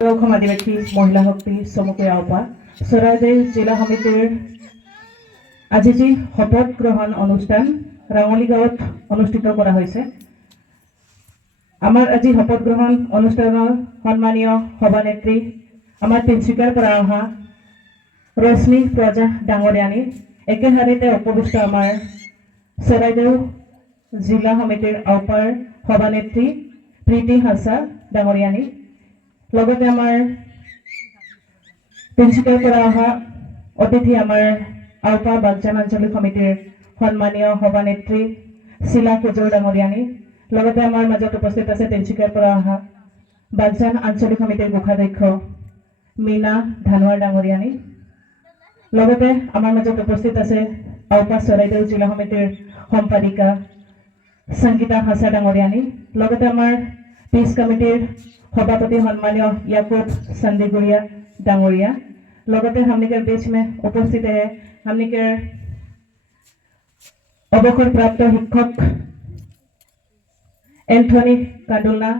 অসম আদিবাসী মহিলা শক্তি চমুকৈ আওপা চৰাইদেউ জিলা সমিতিৰ আজি যি শপত গ্ৰহণ অনুষ্ঠান ৰাঙলী গাঁৱত অনুষ্ঠিত কৰা হৈছে। আমাৰ আজি শপত গ্ৰহণ অনুষ্ঠানৰ সন্মানীয় সভানেত্ৰী আমাৰ তিনিচুকীয়াৰ পৰা অহা ৰশ্মি প্ৰজা ডাঙৰীয়ানী, একেহাৰিতে উপবিষ্ট আমাৰ চৰাইদেউ জিলা সমিতিৰ আওপাৰ সভানেত্ৰী প্ৰীতি হাজা ডাঙৰীয়ানী, লগতে আমাৰ তিনিচুকীয়াৰ পৰা অহা অতিথি আমাৰ আওপা বাগজান আঞ্চলিক সমিতিৰ সন্মানীয় সভানেত্ৰী শিলা কুজুৰ ডাঙৰীয়ানী, লগতে আমাৰ মাজত উপস্থিত আছে তিনিচুকীয়াৰ পৰা অহা বাগজান আঞ্চলিক সমিতিৰ কোষাধ্যক্ষ মীনা ধানোৱাৰ ডাঙৰীয়ানী, লগতে আমাৰ মাজত উপস্থিত আছে আওপা চৰাইদেউ জিলা সমিতিৰ সম্পাদিকা সংগীতা হাজা ডাঙৰীয়ানী, লগতে আমাৰ পিছ কমিটিৰ सभापति सम्मानीय याकूब संदीगुड़िया डांगरिया, लगते हमनिकर बीच में उपस्थित है हमनिकर अवसर प्राप्त शिक्षक एंथनी कांडुलना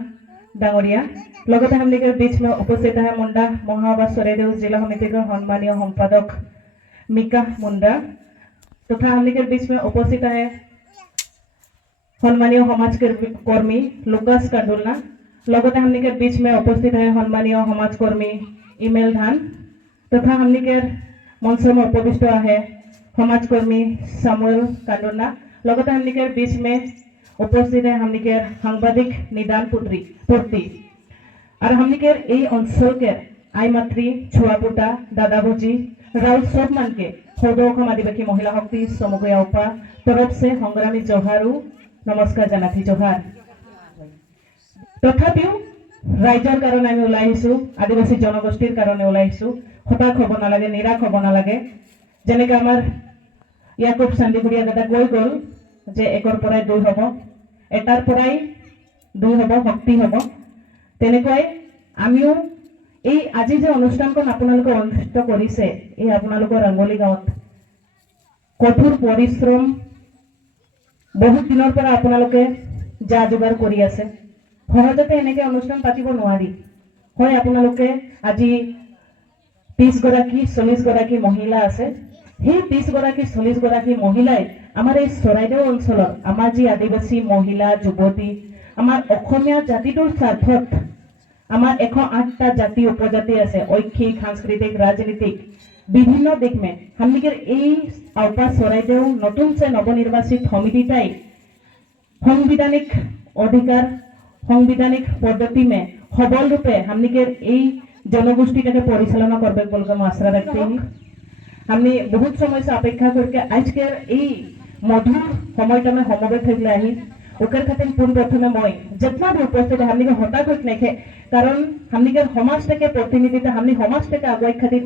डांगरिया, लगते हमनिकर बीच में उपस्थित है मुंडा महाबा चराइदेउ जिला समिति का सम्मानीय संपादक मिका मुंडा, तथा हमनिकर बीच में उपस्थित है सम्मानीय समाज कर्मी लुकास कांडुलना, लगते हमनिकर बीच में उपस्थित है सम्मानीय समाजकर्मी इमेल धान, तथा हमनिकर मंच में उपविष्ट है समाजकर्मी सामुएल कांडुना, लगते हमनिकर बीच में उपस्थित है हमनिकर सांबादिक निदान पुत्री और हमनिकर ये अंचल के आई मातृ छुआपुता दादा भजी राउल सब मान के सौदौखम आदिवासी महिला शक्ति चमुकै आওপা तरफ से संग्रामी जोहारू नमस्कार जानाथी जोहार। तथापिও राइजर कारण आम ऊल् आदिवासी जनगोष्ठीर कारण ऊल् हताश हब नालागे निराश हब नालागे, जेनेके आमार याकूब संदीगुड़िया दादा কৈ गल जे एकर पराय दुई हब, एटार पराय दुई हब शक्ति हब, तेनेকৈ आमिও এই আজি যে অনুষ্ঠানখন আপোনালোকে অনুষ্ঠিত কৰিছে এই আপোনালোকৰ ৰাঙলী গাঁৱত কঠোৰ পৰিশ্ৰম বহুত দিনৰ পৰা আপোনালোকে যা যোগাৰ কৰি আছে। সহজতে এনেকে অনুষ্ঠান পাতিব নোৱাৰি, হয় আপোনালোকে আজি 30 গৰাকী 40 গৰাকী মহিলা আছে, সেই 30 গৰাকী 40 গৰাকী মহিলাই আমাৰ এই চৰাইদেউ অঞ্চলৰ আমাৰ যি আদিবাসী মহিলা যুৱতী আমাৰ অসমীয়া জাতিটোৰ স্বাৰ্থত আমাৰ 108টা জাতি উপজাতি আছে, ঐচ্ছিক সাংস্কৃতিক राजनीतिक বিভিন্ন দিক में हमनिकर এই আওপা চৰাইদেউ নতুন से নবনিৰ্বাচিত সমিতিটাই সাংবিধানিক অধিকাৰ संविधानिक पद्धति में सबल रूपे हमनिकर जनगोष्ठी के परिचालना करबे बोलके मैं आशा रखती हूँ। हमने बहुत समय से अपेक्षा करके आज के मधुर समय में समवेत होइले आही ओकर खातिर पूर्ण प्रथमे मैं जितना भी उपस्थित है हमनिकर हताश नहीं, कारण हमनिकर समाज के प्रतिनिधिता हमने समाज के आगे खातिर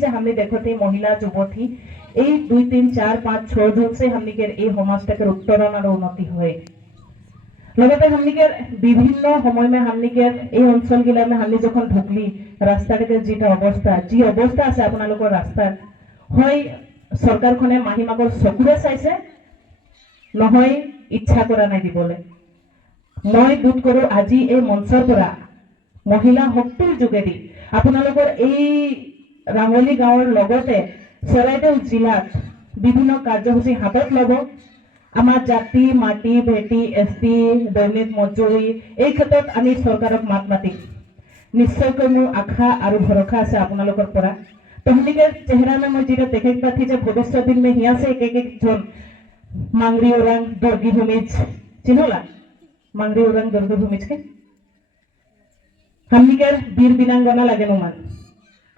जे हमने देखते महिला युवती 1 2 3 4 5 6 जून से हमनिकर समाज के उत्तरण और उन्नति हुए। लगते हमनिकर विभिन्न समय में हमनिकर अंचल गिला में हमने जो ढुकली रास्ता जी अवस्था আছে আপোনালোকৰ ৰাস্তাৰ হয় सरकारखने माहीमाকৰ চকুৰে চাইছে নহয় इच्छा কৰা নাই দিবলৈ। মই বোধ কৰো আজি এই মঞ্চৰ পৰা মহিলা শক্তিৰ যোগেদি আপোনালোকৰ এই ৰাঙলী গাঁৱৰ লগতে চৰাইদেউ জিলাত বিভিন্ন কাৰ্যসূচী হাতত ল'ব। आमार जाति माटी भेटी एसटी दैनिक मजूरी এই ক্ষেত্ৰত আমি सरकारक मात माति निश्चयকৈ মোৰ आशा और भरोसा আছে আপোনালোকৰ পৰা। तहनिकर चेहरा में मैं जेटा देखे पाती जे भविष्य दिन में हिया से एक जन मांगरी ओरांग दुर्गी भूमिज चिन्हला मांगरी ओरांग दुर्गी भूमिज के हमनिकर वीर वीरांगना लगे नुमान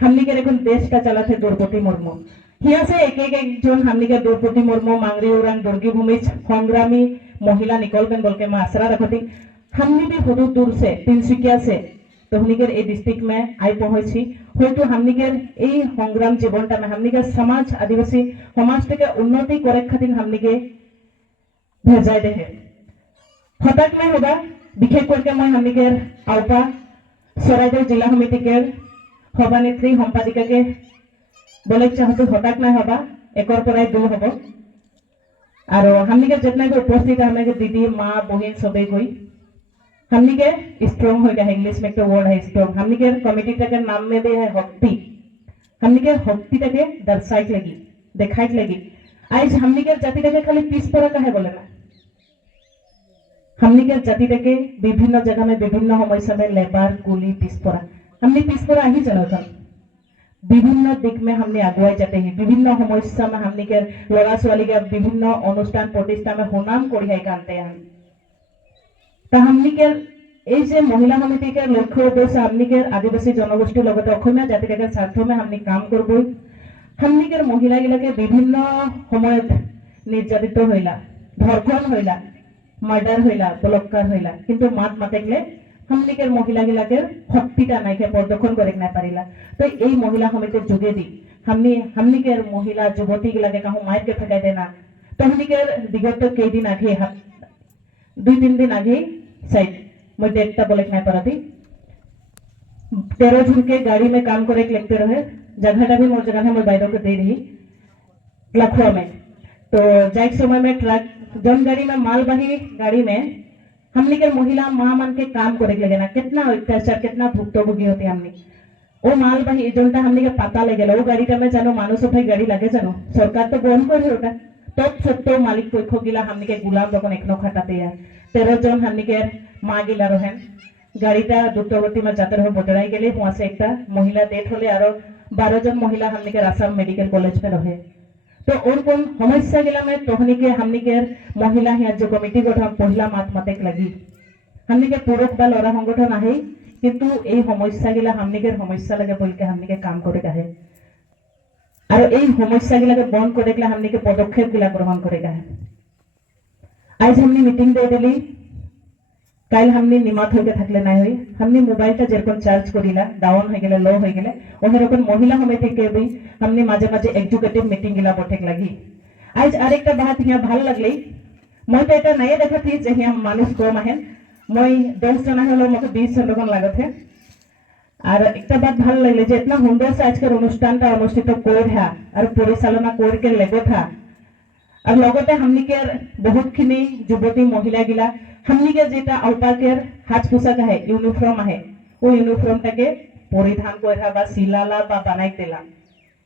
हमनिकर এখন দেশটা চালাতে द्रौपदी मुर्मू हिया से एक जन हमनिकर द्रौपदी मुर्मू मांगरी ओरांग दुर्गी भूमिज संग्रामी महिला निकलबेन बोल के मैं आशा रखती। हमने भी बहुत दूर से तिनसुकिया से तहनिकर ये डिस्ट्रिक्ट में आई पहुंची हयतो हमनिकर ये संग्राम जीवनटा में हमनिकर समाज आदिवासी समाज के उन्नति करे खातिर हमनिके भेजाई दे हताश में होगा विशेष करके मैं हमनिकर आওপা चराइदेउ जिला समिति के सभानेत्री सम्पादिका के बोले चाहते हताश नहीं हवा एकर पराय दूर हब और हमनिकर जितना भी उपस्थित हमनिकर दीदी माँ बहन सबे गई हमनी के स्ट्रॉन्ग हो गया, इंग्लिश में एक वर्ड है स्ट्रॉन्ग। हमनी के कमिटी के नाम में भी है शक्ति। हमनी के शक्ति के दर्शाइक लगी, देखाइक लगी। आज हमनी के जाति के खाली पीस पड़ा कहे बोले ना, हमनी के जाति के विभिन्न जगह में विभिन्न समस्या में लेबर कुली पीस पड़ा, हमनी पीस पड़ा ही जनता विभिन्न दिक में हमने आगुआई जाते हैं। विभिन्न समस्या में हमनी के लड़ा छाली के विभिन्न अनुष्ठान प्रतिष्ठान में सुनाम कढ़ियाई कानते हैं। तो हमनी के এই महिला समिति के लक्ष्य उद्देश्य हमनी के आदिवासी जनगोष्ठी जाति के स्वार्थ में हमनी काम करब। हमनी के महिला गिलाके विभिन्न समय निर्यातित हईला, धर्षण हईला, मार्डार हईला, बलात्कार हईला, किंतु मात मातेकले हमनी के महिला गिलाके शक्तिटा नाइके प्रदर्शन करे ना पारिला। तो ये महिला समितिर जोगेदी हमनी के महिला युवती गिलाके कहूँ मार के फेंकाई देना। तो हमनी के विगत कई दिन आगे 2-3 दिन आगे साइड मैं डेटटा बोले ना पारा थी 13 जून के गाड़ी में काम करे लगते रहे। जगहटा भी मोर जगह मोर बाइरों को दे रही लखुआ में। तो जाए समय में ट्रक जन गाड़ी में मालवाही गाड़ी में हमनी के महिला माँ मन के काम करे लगे ना, कितना अत्याचार कितना भुक्तभोगी होती हमनी। वो मालवाही जोनटा हमनी के पता लगे वो गाड़ीटा में जानो मानुष उठाई गाड़ी लगे जानो सरकार तो बंद कर ओटा तत्सत्त्वेও मालिक पक्ष गिला हमनी के गुलाम तक एखनो खाटाते हैं। 13 जन हमनी के माँ गिला रहें गाड़ीटा द्रुतगति में जाते रहे बटराई गए वहाँ से एक महिला डेथ हले और 12 जन महिला हमनी के आसाम मेडिकल कॉलेज में रहे। तो और कौन समस्या गिला में तोहनी के हमनी के महिला यहाँ जो कमिटी गठन पहला मात मातेक लगी हमनी के पुरुष बा लड़ा संगठन आहे किंतु এই সমস্যা गिला हमनी के समस्या लगे बोल के हमनी के काम करे है और এই সমস্যা गिला के बंद करे गला हमनी के पदक्षेप गिला ग्रहण करे है। आज हमनी मीटिंग दे दिली कल हमनी निमात होके थकले ना हुई हमनी मोबाइलटा जेरकम चार्ज करिला डाउन हो गेले लो हो गेले ओहे रकम महिला समिति के भी हमनी माঝে माঝে एग्जीक्यूटिव मीटिंग गिला बठेक लगी। आज आरेकटा बात यहाँ ভাল लगली मैं तो এটা নাই দেখা थी जे यहाँ मानुष कम आहे मैं 10 जना हलो मके 20 जन लोगन लागत है। और एक बात ভাল लगले जे इतना सुंदर से आजकल अनुष्ठानटा अनुष्ठित कर है और परिचालना कर के लेगो था और लगते हमनी के बहुत खिनी युवती महिला गिला हमनी के जेटा अल्पाकेर हाथ पोशाक है यूनिफॉर्म है वो यूनिफॉर्म के परिधान करा बा सिलाला बा बनाई देला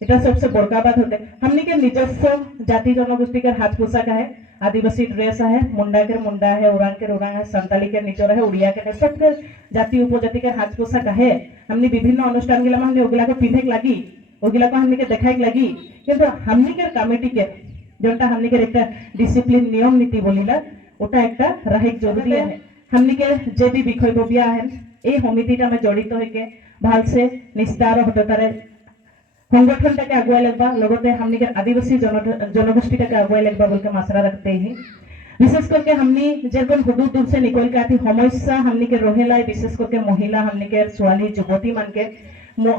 এটা सबसे बड़का बात होते हमनी के निजस्व जाति जनगोष्ठी के हाथ पोशाक है आदिवासी ड्रेस है मुंडा के मुंडा है उरांग के उरांग है संताली के निचर है उड़िया के सबके जाति उपजाति के हाथ पोशाक है हमनी विभिन्न अनुष्ठान गिला हमनी ओगिला को पिंधेक लगी ओगिला को हमनी के देखाइक लगी किंतु हमनी के कमिटी के जोनटा हमनी के एक डिसिप्लिन नियम नीति बोलिला ওটা একটা রাহিক জরুরি है। हमनी के जे भी বিষয়ববীয়া है এই সমিতিটা में जड़ित होके ভালसे निस्तार हततारे संगठनटाके आगुवाई लगबा लगते हमनी के आदिवासी जनगोष्ठीटाके आगुवाई लगबा बोल के मासरा रखते ही विशेष करके हमनी जेरकम हुदूर दूर से निकल के आती समस्या हमनी के रहेला विशेष करके महिला हमनी के छुआली युवती मान के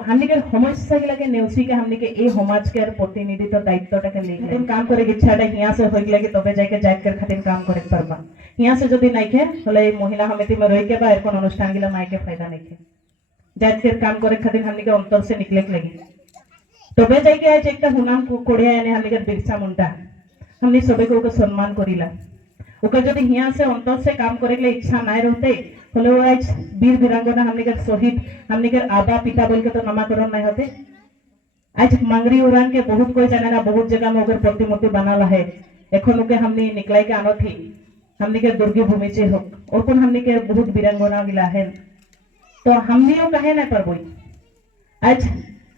हमनी के समस्या गिलाके नेउसी के हमनी के ए समाज के प्रतिनिधित्व दायित्वटाके लेके काम करे इच्छाटा यहाँ से होइक लगे तबे जाके जाकर खातिर काम करे पारबा यहाँ से जदि नाइके हले महिला समिति में रही के बा एरकम अनुष्ठान गिला नाइके फायदा नाइके जाकर काम करे खातिर हमनी के अंतर से निकले लगी तबे जाके आज एक हुनाम कोड़िया एने हमनी के बिरसा मुंडा हमनी सबे को सम्मान करिला ओके जदि यहाँ से अंतर से काम करे के इच्छा ना रहते हले आज वीर वीरांगना हमनी के शहीद हमनी के आबा पिता बोल के तो नामाकरण नहीं होते। आज मांगरी उरांग के बहुत कोई जाने ना बहुत जगह में ओकर प्रतिमूर्ति बनाला है एखन के हमनी निकलाई के आनो थी हमनी के दुर्गी भूमि से हो और कौन हमनी के बहुत वीरांगना गिला है तो हमनियो कहे ना परबो आज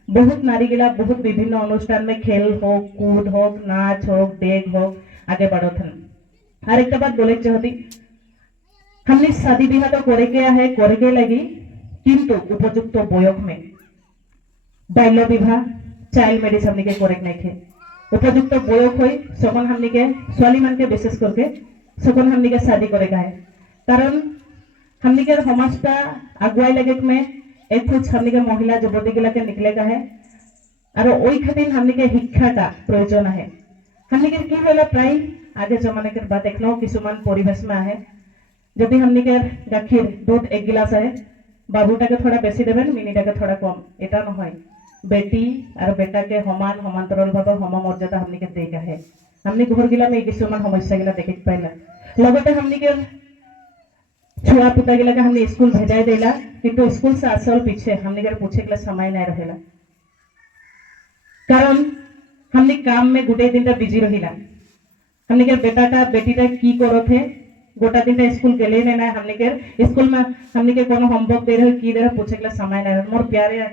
बहुत नारी गिला बहुत विभिन्न अनुष्ठान में खेल हो कूद हो नाच हो डेग हो आगे बढ़त हन। और एक बात बोले होती हमने शादी ब्याह तो करे के लगी किंतु उपयुक्त बयस में बाल्य विवाह चाइल्ड मैरिज हमने के करे नहीं थे उपयुक्त बयस हो सकन हमने के छाली मान के विशेष करके सकन हमने के शादी करे है कारण हमने के समाजटा आगुआई लगे में एक कुछ हमने के महिला युवती गिला के निकलेगा है और ओई खातिर हमने के शिक्षाटा प्रयोजन है हमने के की होला प्राय आगे जमाने के बात एक किसुमान परिवेश में आहे जदि हमने के गाखिर दूध एक गिलास है बाबूटाके थोड़ा बेसि देवें मिनीटाके थोड़ा कम एटा नहय बेटी और बेटा के समान समांतरल भाव सममर्यादा हमने के देगा है हमने घर गिला में किसुमान समस्या गिला देखि पाइला लगते हमने के छुआ पुता गिला हमने स्कूल भेजाई देला किंतु स्कूल से असल पीछे हमने के पूछे के समय नहीं रहेला कारण हमने काम में गोटे दिन बिजी रहिला हमने के बेटाटा बेटीटा की करो थे गोटा दिन स्कूल गेले ना हमने के स्कूल में हमने के कोनो होमवर्क दे रहे की दे रहे पूछे के समय नहीं रहे मोर प्यारे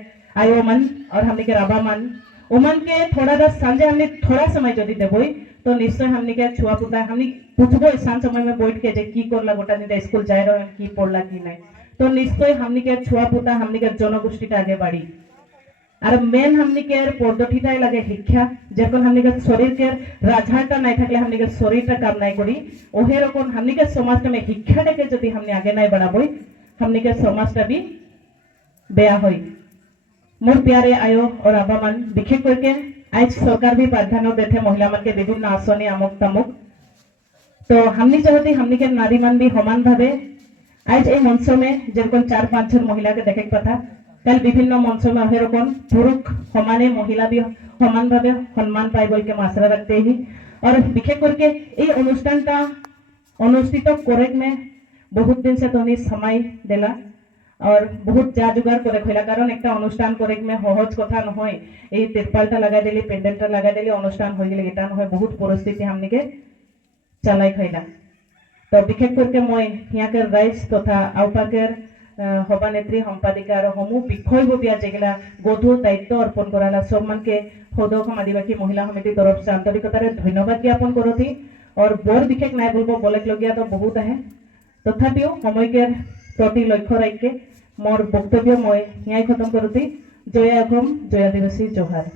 आयो मन और हमने के रबा मन उमन के थोड़ा दा सांझे हमने थोड़ा समय जदि देबोई तो निश्चय हमने के छुआ पुता हमने पूछबो सांझ समय में बैठ के जे की करला गोटा दिन स्कूल जाय रहे की पढ़ला की नहीं तो निश्चय हमने के छुआ पुता हमने के जनगोष्ठीटा आगे बढ़ी और मेन हमने के पद्धतिटाई लगे शिक्षा जेरकम हमने के शरीर के राजहाटा नहीं थकले हमने के शरीरटा काम नहीं करी ओहे रकम हमने के समाजटा में शिक्षाटाके जदि हमने आगे नहीं बढ़ाबई हमने के समाजटा भी बेया होई मोर प्यारे आयो और आबा मन विशेष करके आज सरकार भी प्राधान्य देते महिला मन के विभिन्न आसनी अमुक तमुक तो हमने चाहते हमने के नारी मन भी समान भावे आज ये मंच में जेरकम 4-5 जन महिला के देखे पता कल विभिन्न मंच में अहेरकम पुरुष समाने महिला भी समान भावे सम्मान पाए बोल के आशा रखते ही और विशेष करके ये अनुष्ठानटा अनुष्ठित करे में बहुत दिन से तो समय दिला और बहुत जा जुगाड़ करे खैला कारण एक अनुष्ठान करे में सहज कथा नहय ये तिरपालटा लगा दिली पेंडेलटा लगा दिली अनुष्ठान हो गए एटा नहय बहुत परिस्थिति हमने के चलाई खैला तो विशेष करके मैं यहाँ के राइज तथा आउपाकेर सभानेत्री सम्पादिका और समूह विषयबीया जेगला गधुर दायित्व अर्पण कराला सब मन के सदौखम आदिवासी महिला समिति तरफ से आंतरिकतार धन्यवाद ज्ञापन करोती और बर विशेष नहीं बोलबो बोलेलगिया तो बहुत है तथापिओ समय के प्रति लक्ष्य राखी मोर वक्तव्य मैं यहाँ खत्म करोती जय अगम जय आदिवासी जोहार।